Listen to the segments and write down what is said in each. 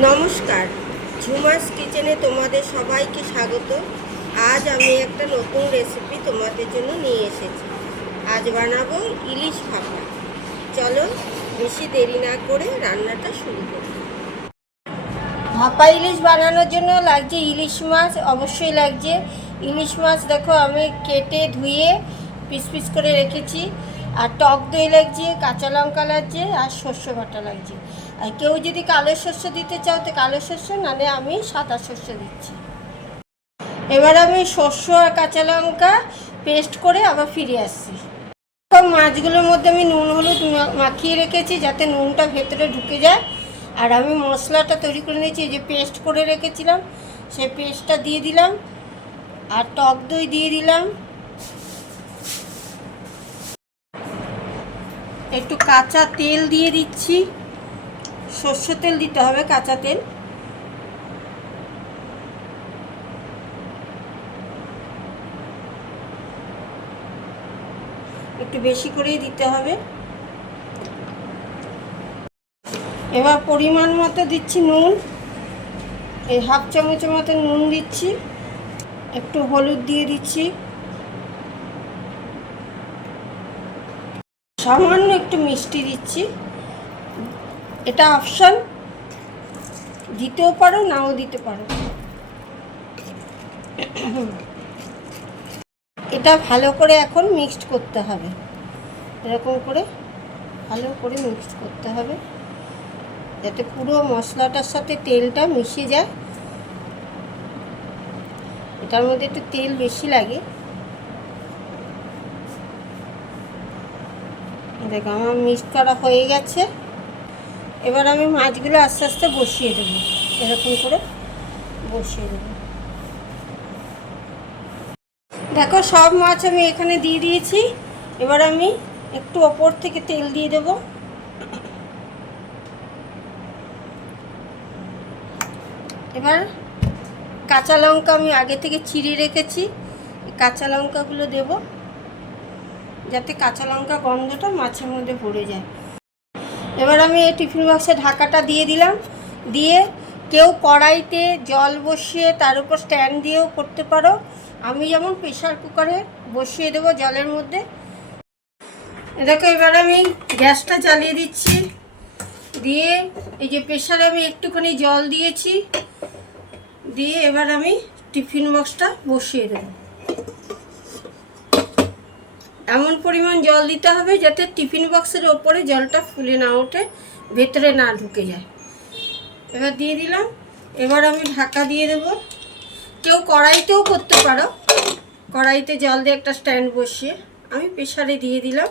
নমস্কার, ঝুমাস কিচেনে তোমাদের সবাইকে স্বাগত। আজ আমি একটা নতুন রেসিপি তোমাদের জন্য নিয়ে এসেছি। আজ বানাবো ইলিশ ভাপা। চলো বেশি দেরি না করে রান্নাটা শুরু করি। ভাপা ইলিশ বানানোর জন্য লাগছে ইলিশ মাছ, অবশ্যই লাগছে ইলিশ মাছ। দেখো আমি কেটে ধুয়ে পিস পিস করে রেখেছি। আর টক দই লাগছে, কাঁচা লঙ্কা লাগছে, আর শস্য বাটা লাগছে। আর কেউ যদি কালো শস্য দিতে চাও তো কালো শস্য, নাহলে আমি সাদা শস্য দিচ্ছি। এবার আমি শস্য আর কাঁচা লঙ্কা পেস্ট করে আবার ফিরে আসছি। মাছগুলোর মধ্যে আমি নুন হলুদ মাখিয়ে রেখেছি যাতে নুনটা ভেতরে ঢুকে যায়। আর আমি মশলাটা তৈরি করে নিয়েছি, যে পেস্ট করে রেখেছিলাম সেই পেস্টটা দিয়ে দিলাম। আর টক দই দিয়ে দিলাম। একটু কাঁচা তেল দিয়ে দিচ্ছি, সর্ষে তেল দিতে হবে, কাঁচা তেল। একটু বেশি করেই দিতে হবে। এবার পরিমাণ মতো দিচ্ছি নুন, এই হাফ চামচের মতো নুন দিচ্ছি। একটু হলুদ দিয়ে দিচ্ছি, সামান্য একটু মিষ্টি দিচ্ছি। এটা অপশন, দিতেও পারো নাও দিতে পারো। এটা ভালো করে এখন মিক্সড করতে হবে, এরকম করে ভালো করে মিক্সড করতে হবে যাতে পুরো মশলাটার সাথে তেলটা মিশে যায়। এটার মধ্যে একটু তেল বেশি লাগে। দেখো আমার মিক্স করা হয়ে গেছে। এবার আমি মাছগুলো আস্তে আস্তে বসিয়ে দেবো, এরকম করে বসিয়ে দেবো। দেখো সব মাছ আমি এখানে দিয়ে দিয়েছি। এবার আমি একটু ওপর থেকে তেল দিয়ে দেব। এবার কাঁচা লঙ্কা আমি আগে থেকে চিড়ে রেখেছি, কাঁচা লঙ্কাগুলো দেব যাতে কাঁচা লঙ্কা গন্ধটা মাছের মধ্যে ভরে যায়। এবার আমি এই টিফিন বক্সে ঢাকাটা দিয়ে দিলাম। দিয়ে কেউ কড়াইতে জল বসিয়ে তার উপর স্ট্যান্ড দিয়েও করতে পারো। আমি যেমন প্রেশার কুকারে বসিয়ে দেবো জলের মধ্যে। দেখো এবার আমি গ্যাসটা জ্বালিয়ে দিচ্ছি। দিয়ে এই যে প্রেশারে আমি একটুখানি জল দিয়েছি, দিয়ে এবার আমি টিফিন বক্সটা বসিয়ে দেবো। এমন পরিমাণ জল দিতে হবে যাতে টিফিন বক্সের ওপরে জলটা ফুলে না ওঠে, ভেতরে না ঢুকে যায়। এবার দিয়ে দিলাম। এবার আমি ঢাকা দিয়ে দেব। কেউ কড়াইতেও করতে পারো, কড়াইতে জল দিয়ে একটা স্ট্যান্ড বসিয়ে। আমি প্রেশারে দিয়ে দিলাম।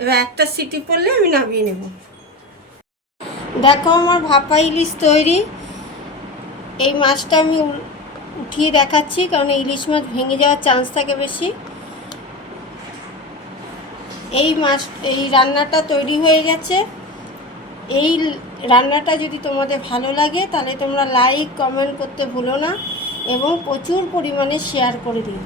এবার একটা সিটি পড়লে আমি নামিয়ে নেব। দেখো আমার ভাপা ইলিশ তৈরি। এই মাছটা আমি উঠিয়ে দেখাচ্ছি, কারণ ইলিশ মাছ ভেঙে যাওয়ার চান্স থাকে বেশি। এই রান্নাটা তৈরি হয়ে গেছে। এই রান্নাটা যদি তোমাদের ভালো লাগে তাহলে তোমরা লাইক কমেন্ট করতে ভুলো না, এবং প্রচুর পরিমাণে শেয়ার করে দিও।